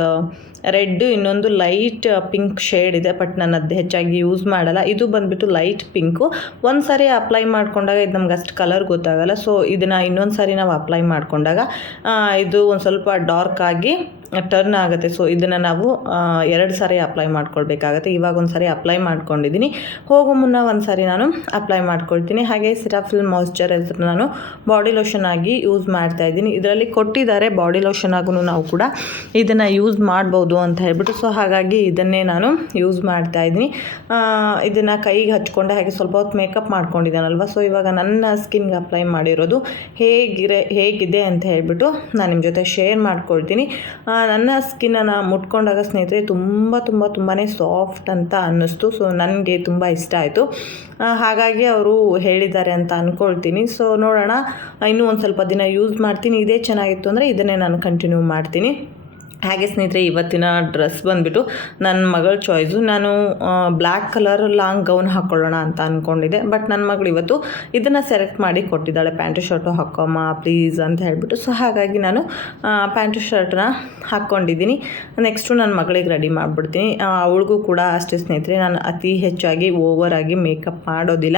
Speaker 1: ರೆಡ್ ಇನ್ನೊಂದು ಲೈಟ್ ಪಿಂಕ್ ಶೇಡ್ ಇದೆ, ಬಟ್ ನಾನು ಅದು ಹೆಚ್ಚಾಗಿ ಯೂಸ್ ಮಾಡಲ್ಲ. ಇದು ಬಂದುಬಿಟ್ಟು ಲೈಟ್ ಪಿಂಕು. ಒಂದು ಸಾರಿ ಅಪ್ಲೈ ಮಾಡಿಕೊಂಡಾಗ ಇದು ನಮ್ಗೆ ಅಷ್ಟು ಕಲರ್ ಗೊತ್ತಾಗಲ್ಲ. ಸೊ ಇದನ್ನು ಇನ್ನೊಂದು ಸಾರಿ ನಾವು ಅಪ್ಲೈ ಮಾಡಿಕೊಂಡಾಗ ಇದು ಒಂದು ಸ್ವಲ್ಪ ಡಾರ್ಕ್ ಆಗಿ ಟರ್ನ್ ಆಗುತ್ತೆ. ಸೊ ಇದನ್ನು ನಾವು ಎರಡು ಸಾರಿ ಅಪ್ಲೈ ಮಾಡ್ಕೊಳ್ಬೇಕಾಗತ್ತೆ. ಇವಾಗ ಒಂದು ಸಾರಿ ಅಪ್ಲೈ ಮಾಡ್ಕೊಂಡಿದ್ದೀನಿ ಹೋಗೋ ಮುನ್ನ ಒಂದು ಸಾರಿ ನಾನು ಅಪ್ಲೈ ಮಾಡ್ಕೊಳ್ತೀನಿ. ಹಾಗೆ ಸಿರಾಫಿಲ್ ಮಾಯ್ಶ್ಚರೈಸರ್ ನಾನು ಬಾಡಿ ಲೋಷನ್ ಆಗಿ ಯೂಸ್ ಮಾಡ್ತಾ ಇದ್ದೀನಿ ಇದರಲ್ಲಿ ಕೊಟ್ಟಿದ್ದಾರೆ ಬಾಡಿ ಲೋಷನ್ ಆಗೂ ನಾವು ಕೂಡ. ಇದನ್ನು ಯೂಸ್ ಮಾಡ್ಬೋದು. ಅಂತ ಹೇಳ್ಬಿಟ್ಟು ಸೊ ಹಾಗಾಗಿ ಇದನ್ನೇ ನಾನು ಯೂಸ್ ಮಾಡ್ತಾ ಇದ್ದೀನಿ. ಇದನ್ನು ಕೈಗೆ ಹಚ್ಕೊಂಡೆ ಹಾಗೆ ಸ್ವಲ್ಪ ಹೊತ್ತು ಮೇಕಪ್ ಮಾಡ್ಕೊಂಡಿದ್ದಾನಲ್ವ? ಸೊ ಇವಾಗ ನನ್ನ ಸ್ಕಿನ್ಗೆ ಅಪ್ಲೈ ಮಾಡಿರೋದು ಹೇಗಿರೆ ಹೇಗಿದೆ ಅಂತ ಹೇಳ್ಬಿಟ್ಟು ನಾನು ನಿಮ್ಮ ಜೊತೆ ಶೇರ್ ಮಾಡ್ಕೊಳ್ತೀನಿ. ನನ್ನ ಸ್ಕಿನ್ನನ್ನು ಮುಟ್ಕೊಂಡಾಗ ಸ್ನೇಹಿತರೆ ತುಂಬ ತುಂಬ ತುಂಬಾ ಸಾಫ್ಟ್ ಅಂತ ಅನ್ನಿಸ್ತು. ಸೊ ನನಗೆ ತುಂಬ ಇಷ್ಟ ಆಯಿತು. ಹಾಗಾಗಿ ಅವರು ಹೇಳಿದ್ದಾರೆ ಅಂತ ಅಂದ್ಕೊಳ್ತೀನಿ ಸೊ ನೋಡೋಣ. ಇನ್ನೂ ಒಂದು ಸ್ವಲ್ಪ ದಿನ ಯೂಸ್ ಮಾಡ್ತೀನಿ. ಇದೇ ಚೆನ್ನಾಗಿತ್ತು ಅಂದರೆ ಇದನ್ನೇ ನಾನು ಕಂಟಿನ್ಯೂ ಮಾಡ್ತೀನಿ. ಹಾಗೆ ಸ್ನೇಹಿತರೆ, ಇವತ್ತಿನ ಡ್ರೆಸ್ ಬಂದುಬಿಟ್ಟು ನನ್ನ ಮಗಳ ಚಾಯ್ಸು ನಾನು ಬ್ಲ್ಯಾಕ್ ಕಲರ್ ಲಾಂಗ್ ಗೌನ್ ಹಾಕ್ಕೊಳ್ಳೋಣ ಅಂತ ಅಂದ್ಕೊಂಡಿದ್ದೆ ಬಟ್ ನನ್ನ ಮಗಳು ಇವತ್ತು ಇದನ್ನು ಸೆಲೆಕ್ಟ್ ಮಾಡಿ ಕೊಟ್ಟಿದ್ದಾಳೆ. ಪ್ಯಾಂಟು ಶರ್ಟು ಹಾಕೋಮ್ಮ ಪ್ಲೀಸ್ ಅಂತ ಹೇಳಿಬಿಟ್ಟು. ಸೊ ಹಾಗಾಗಿ ನಾನು ಪ್ಯಾಂಟು ಶರ್ಟನ್ನ ಹಾಕ್ಕೊಂಡಿದ್ದೀನಿ ನೆಕ್ಸ್ಟು ನನ್ನ ಮಗಳಿಗೆ ರೆಡಿ ಮಾಡಿಬಿಡ್ತೀನಿ. ಅವಳಿಗೂ ಕೂಡ ಅಷ್ಟೇ ಸ್ನೇಹಿತರೆ. ನಾನು ಅತಿ ಹೆಚ್ಚಾಗಿ ಓವರ್ ಆಗಿ ಮೇಕಪ್ ಮಾಡೋದಿಲ್ಲ.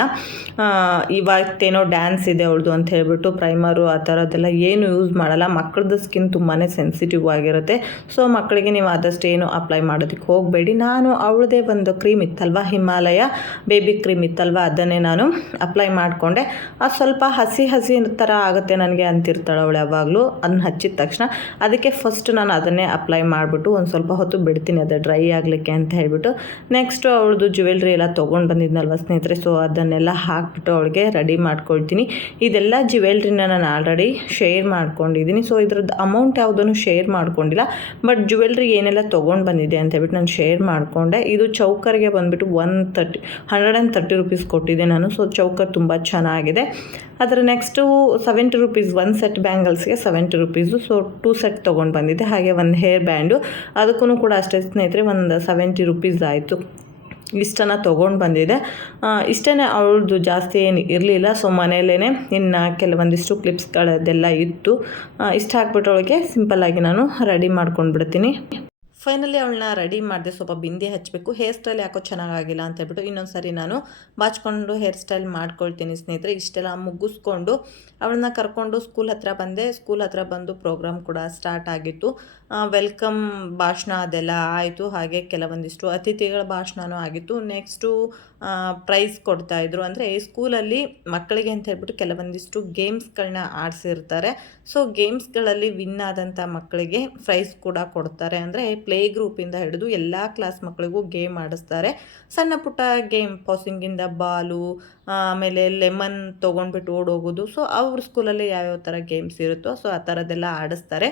Speaker 1: ಇವತ್ತೇನೋ ಡ್ಯಾನ್ಸ್ ಇದೆ ಅವಳದು ಅಂತ ಹೇಳಿಬಿಟ್ಟು ಪ್ರೈಮರು ಆ ಥರದ್ದೆಲ್ಲ ಏನು ಯೂಸ್ ಮಾಡಲ್ಲ. ಮಕ್ಕಳದ್ದು ಸ್ಕಿನ್ ತುಂಬಾ ಸೆನ್ಸಿಟಿವ್ ಆಗಿರುತ್ತೆ. ಸೊ ಮಕ್ಕಳಿಗೆ ನೀವು ಆದಷ್ಟು ಏನು ಅಪ್ಲೈ ಮಾಡೋದಕ್ಕೆ ಹೋಗಬೇಡಿ. ನಾನು ಅವಳದೇ ಒಂದು ಕ್ರೀಮ್ ಇತ್ತಲ್ವ, ಹಿಮಾಲಯ ಬೇಬಿ ಕ್ರೀಮ್ ಇತ್ತಲ್ವ, ಅದನ್ನೇ ನಾನು ಅಪ್ಲೈ ಮಾಡಿಕೊಂಡೆ. ಅದು ಸ್ವಲ್ಪ ಹಸಿ ಹಸಿ ಥರ ಆಗುತ್ತೆ ನನಗೆ ಅಂತಿರ್ತಾಳೆ ಅವಳು ಯಾವಾಗಲೂ, ಅದನ್ನ ಹಚ್ಚಿದ ತಕ್ಷಣ. ಅದಕ್ಕೆ ಫಸ್ಟ್ ನಾನು ಅದನ್ನೇ ಅಪ್ಲೈ ಮಾಡಿಬಿಟ್ಟು ಒಂದು ಸ್ವಲ್ಪ ಹೊತ್ತು ಬಿಡ್ತೀನಿ, ಅದು ಡ್ರೈ ಆಗಲಿಕ್ಕೆ ಅಂತ ಹೇಳಿಬಿಟ್ಟು. ನೆಕ್ಸ್ಟು ಅವಳದು ಜ್ಯುವೆಲ್ರಿ ಎಲ್ಲ ತೊಗೊಂಡು ಬಂದಿದ್ನಲ್ವ ಸ್ನೇಹಿತರೆ ಸೊ ಅದನ್ನೆಲ್ಲ ಹಾಕ್ಬಿಟ್ಟು ಅವಳಿಗೆ ರೆಡಿ ಮಾಡ್ಕೊಳ್ತೀನಿ. ಇದೆಲ್ಲ ಜ್ಯುವೆಲ್ರಿನ ನಾನು ಆಲ್ರೆಡಿ ಶೇರ್ ಮಾಡ್ಕೊಂಡಿದ್ದೀನಿ. ಸೊ ಇದ್ರದ್ದು ಅಮೌಂಟ್ ಯಾವುದನ್ನು ಶೇರ್ ಮಾಡ್ಕೊಂಡಿಲ್ಲ. ಬಟ್ ಜ್ಯುವೆಲ್ರಿ ಏನೆಲ್ಲ ತೊಗೊಂಡು ಬಂದಿದೆ ಅಂತ ಹೇಳ್ಬಿಟ್ಟು ನಾನು ಶೇರ್ ಮಾಡಿಕೊಂಡೆ. ಇದು ಚೌಕರ್ಗೆ ಬಂದುಬಿಟ್ಟು one thirty hundred and thirty rupees ಕೊಟ್ಟಿದ್ದೆ ನಾನು. ಸೊ ಚೌಕರ್ ತುಂಬ ಚೆನ್ನಾಗಿದೆ. ಅದರ next seventy rupees one set ಬ್ಯಾಂಗಲ್ಸ್ಗೆ seventy rupees so two set ತೊಗೊಂಡು ಬಂದಿದ್ದೆ. ಹಾಗೆ ಒಂದು ಹೇರ್ ಬ್ಯಾಂಡು ಅದಕ್ಕೂ ಕೂಡ ಅಷ್ಟೇ ಸ್ನೇಹಿತರೆ, ಒಂದು ಸೆವೆಂಟಿ ರುಪೀಸ್ ಆಯಿತು. ಇಷ್ಟನ್ನು ತೊಗೊಂಡು ಬಂದಿದೆ. ಇಷ್ಟೇ ಅವಳದು ಜಾಸ್ತಿ ಏನು ಇರಲಿಲ್ಲ. ಸೊ ಮನೆಯಲ್ಲೇ ಇನ್ನು ಕೆಲವೊಂದಿಷ್ಟು ಕ್ಲಿಪ್ಸ್ಗಳದ್ದೆಲ್ಲ ಇತ್ತು. ಇಷ್ಟ ಹಾಕ್ಬಿಟ್ರೊಳಗೆ ಅವಳಿಗೆ ಸಿಂಪಲ್ಲಾಗಿ ನಾನು ರೆಡಿ ಮಾಡ್ಕೊಂಡು ಬಿಡ್ತೀನಿ ಫೈನಲಿ ಅವಳನ್ನ ರೆಡಿ ಮಾಡಿದೆ ಸ್ವಲ್ಪ ಬಿಂದಿ ಹಚ್ಚಬೇಕು ಹೇರ್ ಸ್ಟೈಲ್ ಯಾಕೋ ಚೆನ್ನಾಗಾಗಿಲ್ಲ ಅಂತ ಹೇಳ್ಬಿಟ್ಟು ಇನ್ನೊಂದು ಸರಿ ನಾನು ಬಾಚ್ಕೊಂಡು ಹೇರ್ ಸ್ಟೈಲ್ ಮಾಡ್ಕೊಳ್ತೀನಿ ಸ್ನೇಹಿತರೆ. ಇಷ್ಟೆಲ್ಲ ಮುಗಿಸ್ಕೊಂಡು ಅವಳನ್ನ ಕರ್ಕೊಂಡು ಸ್ಕೂಲ್ ಹತ್ರ ಬಂದೆ. ಸ್ಕೂಲ್ ಹತ್ರ ಬಂದು ಪ್ರೋಗ್ರಾಮ್ ಕೂಡ ಸ್ಟಾರ್ಟ್ ಆಗಿತ್ತು. ವೆಲ್ಕಮ್ ಭಾಷಣ ಅದೆಲ್ಲ ಆಯಿತು. ಹಾಗೆ ಕೆಲವೊಂದಿಷ್ಟು ಅತಿಥಿಗಳ ಭಾಷಣವೂ ಆಗಿತ್ತು. ನೆಕ್ಸ್ಟು ಪ್ರೈಸ್ ಕೊಡ್ತಾ ಕೊಡ್ತಾಯಿದ್ರು ಅಂದರೆ ಸ್ಕೂಲಲ್ಲಿ ಮಕ್ಕಳಿಗೆ ಅಂತ ಹೇಳ್ಬಿಟ್ಟು ಕೆಲವೊಂದಿಷ್ಟು ಗೇಮ್ಸ್ಗಳನ್ನ ಆಡಿಸಿರ್ತಾರೆ. ಸೊ ಗೇಮ್ಸ್ಗಳಲ್ಲಿ ವಿನ್ ಆದಂಥ ಮಕ್ಕಳಿಗೆ ಪ್ರೈಸ್ ಕೂಡ ಕೊಡ್ತಾರೆ. ಅಂದರೆ ಪ್ಲೇ ಗ್ರೂಪಿಂದ ಹಿಡಿದು ಎಲ್ಲ ಕ್ಲಾಸ್ ಮಕ್ಕಳಿಗೂ ಗೇಮ್ ಆಡಿಸ್ತಾರೆ. ಸಣ್ಣ ಪುಟ್ಟ ಗೇಮ್ ಪಾಸಿಂಗಿಂದ ಬಾಲು, ಆಮೇಲೆ ಲೆಮನ್ ತೊಗೊಂಡ್ಬಿಟ್ಟು ಓಡೋಗೋದು. ಸೊ ಅವ್ರ ಸ್ಕೂಲಲ್ಲಿ ಯಾವ್ಯಾವ ಥರ ಗೇಮ್ಸ್ ಇರುತ್ತೋ ಸೊ ಆ ಥರದ್ದೆಲ್ಲ ಆಡಿಸ್ತಾರೆ.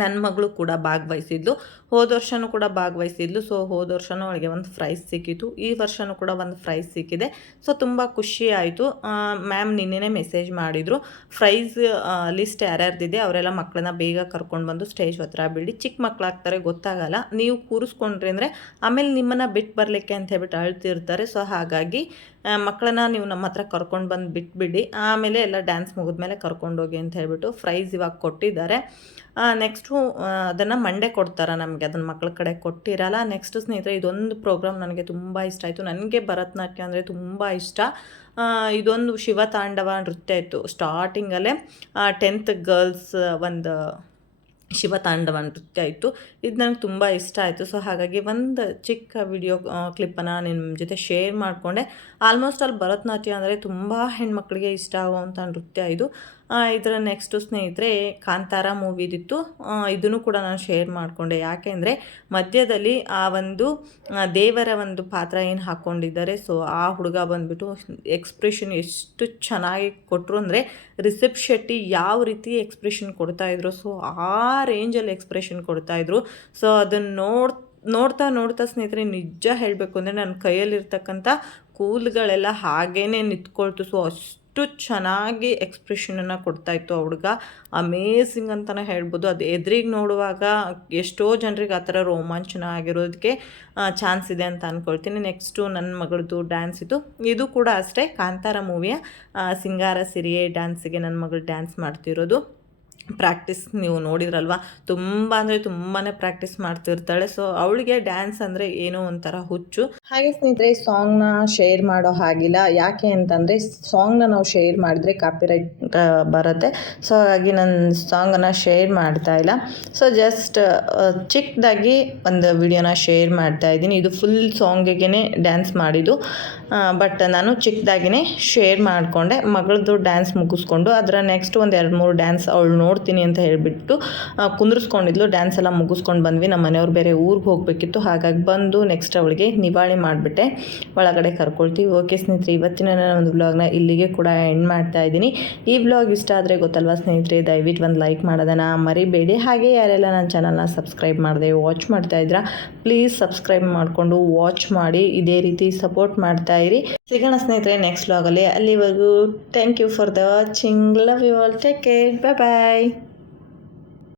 Speaker 1: ನನ್ನ ಮಗಳು ಕೂಡ ಭಾಗವಹಿಸಿದ್ಲು. ಹೋದ ವರ್ಷವೂ ಕೂಡ ಭಾಗವಹಿಸಿದ್ಲು. ಸೊ ಹೋದ ವರ್ಷವೂ ಅವಳಿಗೆ ಒಂದು ಪ್ರೈಸ್ ಸಿಕ್ಕಿತ್ತು. ಈ ವರ್ಷವೂ ಕೂಡ ಒಂದು ಪ್ರೈಸ್ ಸಿಕ್ಕಿದೆ. ಸೊ ತುಂಬ ಖುಷಿ ಆಯಿತು. ಮ್ಯಾಮ್ ನಿನ್ನೆ ಮೆಸೇಜ್ ಮಾಡಿದರು. ಪ್ರೈಸ್ ಲಿಸ್ಟ್ ಯಾರ್ಯಾರ್ದಿದೆ ಅವರೆಲ್ಲ ಮಕ್ಕಳನ್ನ ಬೇಗ ಕರ್ಕೊಂಡು ಬಂದು ಸ್ಟೇಜ್ ಹತ್ರ ಬಿಡಿ. ಚಿಕ್ಕ ಮಕ್ಕಳಾಗ್ತಾರೆ ಗೊತ್ತಾಗಲ್ಲ. ನೀವು ಕೂರಿಸ್ಕೊಂಡ್ರಿ ಅಂದರೆ ಆಮೇಲೆ ನಿಮ್ಮನ್ನು ಬಿಟ್ಟು ಬರಲಿಕ್ಕೆ ಅಂತ ಹೇಳ್ಬಿಟ್ಟು ಅಳ್ತಿರ್ತಾರೆ. ಸೊ ಹಾಗಾಗಿ ಮಕ್ಕಳನ್ನ ನೀವು ನಮ್ಮ ಹತ್ರ ಕರ್ಕೊಂಡು ಬಂದು ಬಿಟ್ಬಿಡಿ. ಆಮೇಲೆ ಎಲ್ಲ ಡ್ಯಾನ್ಸ್ ಮುಗಿದ್ಮೇಲೆ ಕರ್ಕೊಂಡೋಗಿ ಅಂತ ಹೇಳ್ಬಿಟ್ಟು ಪ್ರೈಸ್ ಇವಾಗ ಕೊಟ್ಟಿದ್ದಾರೆ. ನೆಕ್ಸ್ಟ್ ಅದನ್ನು ಮಂಡೆ ಕೊಡ್ತಾರೆ ನಮಗೆ. ಅದನ್ನು ಮಕ್ಕಳ ಕಡೆ ಕೊಟ್ಟಿರಲ್ಲ. ನೆಕ್ಸ್ಟ್ ಸ್ನೇಹಿತರೆ, ಇದೊಂದು ಪ್ರೋಗ್ರಾಮ್ ನನಗೆ ತುಂಬ ಇಷ್ಟ ಆಯಿತು. ನನಗೆ ಭರತನಾಟ್ಯ ಅಂದರೆ ತುಂಬ ಇಷ್ಟ. ಇದೊಂದು ಶಿವತಾಂಡವ ನೃತ್ಯ ಇತ್ತು. ಸ್ಟಾರ್ಟಿಂಗಲ್ಲೇ ಟೆಂತ್ ಗರ್ಲ್ಸ್ ಒಂದು ಶಿವತಾಂಡವ ನೃತ್ಯ ಇತ್ತು. ಇದು ನನಗೆ ತುಂಬ ಇಷ್ಟ ಆಯಿತು. ಸೊ ಹಾಗಾಗಿ ಒಂದು ಚಿಕ್ಕ ವಿಡಿಯೋ ಕ್ಲಿಪ್ಪನ್ನು ನಿಮ್ಮ ಜೊತೆ ಶೇರ್ ಮಾಡಿಕೊಂಡೆ. ಆಲ್ಮೋಸ್ಟ್ ಅಲ್ಲಿ ಭರತನಾಟ್ಯ ಅಂದರೆ ತುಂಬ ಹೆಣ್ಮಕ್ಳಿಗೆ ಇಷ್ಟ ಆಗುವಂಥ ನೃತ್ಯ ಇದು. ಇದರ ನೆಕ್ಸ್ಟು ಸ್ನೇಹಿತರೆ ಕಾಂತಾರ ಮೂವಿದಿತ್ತು ಇದನ್ನು ಕೂಡ ನಾನು ಶೇರ್ ಮಾಡಿಕೊಂಡೆ. ಯಾಕೆಂದರೆ ಮಧ್ಯದಲ್ಲಿ ಆ ಒಂದು ದೇವರ ಒಂದು ಪಾತ್ರ ಏನು ಹಾಕ್ಕೊಂಡಿದ್ದಾರೆ ಸೊ ಆ ಹುಡುಗ ಬಂದ್ಬಿಟ್ಟು ಎಕ್ಸ್ಪ್ರೆಷನ್ ಎಷ್ಟು ಚೆನ್ನಾಗಿ ಕೊಟ್ಟರು ಅಂದರೆ ರಿಸೆಪ್ ಶೆಟ್ಟಿ ಯಾವ ರೀತಿ ಎಕ್ಸ್ಪ್ರೆಷನ್ ಕೊಡ್ತಾಯಿದ್ರು ಸೊ ಆ ರೇಂಜಲ್ಲಿ ಎಕ್ಸ್ಪ್ರೆಷನ್ ಕೊಡ್ತಾಯಿದ್ರು ಸೊ ಅದನ್ನು ನೋಡ್, ನೋಡ್ತಾ ನೋಡ್ತಾ ಸ್ನೇಹಿತರೆ ನಿಜ ಹೇಳಬೇಕು ಅಂದರೆ ನನ್ನ ಕೈಯಲ್ಲಿರ್ತಕ್ಕಂಥ ಕೂಲ್ಗಳೆಲ್ಲ ಹಾಗೇ ನಿಂತ್ಕೊಳ್ತು. ಸೊ ಅಷ್ಟು ಚೆನ್ನಾಗಿ ಎಕ್ಸ್ಪ್ರೆಷನನ್ನು ಕೊಡ್ತಾಯಿತ್ತು ಆ ಹುಡುಗ. ಅಮೇಝಿಂಗ್ ಅಂತಲೇ ಹೇಳ್ಬೋದು. ಅದು ಎದುರಿಗೆ ನೋಡುವಾಗ ಎಷ್ಟೋ ಜನರಿಗೆ ಆ ಥರ ರೋಮಾಂಚನ ಆಗಿರೋದಕ್ಕೆ ಚಾನ್ಸ್ ಇದೆ ಅಂತ ಅಂದ್ಕೊಳ್ತೀನಿ ನೆಕ್ಸ್ಟು ನನ್ನ ಮಗಳದ್ದು ಡ್ಯಾನ್ಸ್ ಇದು. ಇದು ಕೂಡ ಅಷ್ಟೇ. ಕಾಂತಾರ ಮೂವಿಯ ಸಿಂಗಾರ ಸಿರಿಯೇ ಡ್ಯಾನ್ಸಿಗೆ ನನ್ನ ಮಗಳು ಡ್ಯಾನ್ಸ್ ಮಾಡ್ತಿರೋದು. ಪ್ರಾಕ್ಟೀಸ್ ನೀವು ನೋಡಿದ್ರಲ್ವ? ತುಂಬ ಅಂದರೆ ತುಂಬಾ ಪ್ರಾಕ್ಟೀಸ್ ಮಾಡ್ತಿರ್ತಾಳೆ. ಸೊ ಅವಳಿಗೆ ಡ್ಯಾನ್ಸ್ ಅಂದರೆ ಏನೋ ಒಂಥರ ಹುಚ್ಚು. ಹಾಗೆ ಸ್ನೇಹಿತರೆ ಸಾಂಗ್ನ ಶೇರ್ ಮಾಡೋ ಹಾಗಿಲ್ಲ. ಯಾಕೆ ಅಂತಂದರೆ ಸಾಂಗ್ನ ನಾವು ಶೇರ್ ಮಾಡಿದ್ರೆ ಕಾಪಿರೈಟ್ ಬರುತ್ತೆ. ಸೊ ಹಾಗಾಗಿ ನನ್ನ ಸಾಂಗನ್ನು ಶೇರ್ ಮಾಡ್ತಾ ಇಲ್ಲ. ಸೊ ಜಸ್ಟ್ ಚಿಕ್ಕದಾಗಿ ಒಂದು ವಿಡಿಯೋನ ಶೇರ್ ಮಾಡ್ತಾ ಇದ್ದೀನಿ. ಇದು ಫುಲ್ ಸಾಂಗಿಗೆ ಡ್ಯಾನ್ಸ್ ಮಾಡಿದ್ದು. ಬಟ್ ನಾನು ಚಿಕ್ಕದಾಗಿನೇ ಶೇರ್ ಮಾಡಿಕೊಂಡೆ. ಮಗಳದ್ದು ಡ್ಯಾನ್ಸ್ ಮುಗಿಸ್ಕೊಂಡು, ಅದರ ನೆಕ್ಸ್ಟ್ ಒಂದು ಎರಡು ಮೂರು ಡ್ಯಾನ್ಸ್ ಅವಳು ನೋಡ್ತೀನಿ ಅಂತ ಹೇಳಿಬಿಟ್ಟು ಕುಂದ್ರಿಸ್ಕೊಂಡಿದ್ಲು. ಡ್ಯಾನ್ಸ್ ಎಲ್ಲ ಮುಗಿಸ್ಕೊಂಡು ಬಂದ್ವಿ. ನಮ್ಮ ಮನೆಯವ್ರು ಬೇರೆ ಊರಿಗೆ ಹೋಗಬೇಕಿತ್ತು. ಹಾಗಾಗಿ ಬಂದು ನೆಕ್ಸ್ಟ್ ಅವಳಿಗೆ ನಿವಾಳಿ ಮಾಡಿಬಿಟ್ಟೆ. ಒಳಗಡೆ ಕರ್ಕೊಳ್ತೀವಿ. ಓಕೆ ಸ್ನೇಹಿತರೆ, ಇವತ್ತಿನ ನಾನು ಒಂದು ವ್ಲಾಗ್ನ ಇಲ್ಲಿಗೆ ಕೂಡ ಎಂಡ್ ಮಾಡ್ತಾ ಇದ್ದೀನಿ. ಈ ವ್ಲಾಗ್ ಇಷ್ಟ ಆದರೆ ಗೊತ್ತಲ್ವಾ ಸ್ನೇಹಿತರೆ, ದಯವಿಟ್ಟು ಒಂದು ಲೈಕ್ ಮಾಡೋದನ್ನು ಮರಿಬೇಡಿ. ಹಾಗೆ ಯಾರೆಲ್ಲ ನನ್ನ ಚಾನಲ್ನ ಸಬ್ಸ್ಕ್ರೈಬ್ ಮಾಡಿದೆ ವಾಚ್ ಮಾಡ್ತಾ ಇದ್ದೀರಾ ಪ್ಲೀಸ್ ಸಬ್ಸ್ಕ್ರೈಬ್ ಮಾಡಿಕೊಂಡು ವಾಚ್ ಮಾಡಿ. ಇದೇ ರೀತಿ ಸಪೋರ್ಟ್ ಮಾಡ್ತಾ ಇರಿ. ಸಿಗೋಣ ಸ್ನೇಹಿತರೆ ನೆಕ್ಸ್ಟ್ ವ್ಲಾಗಲ್ಲಿ ಅಲ್ಲಿವರೆಗೂ thank you for the watching love you all take care bye bye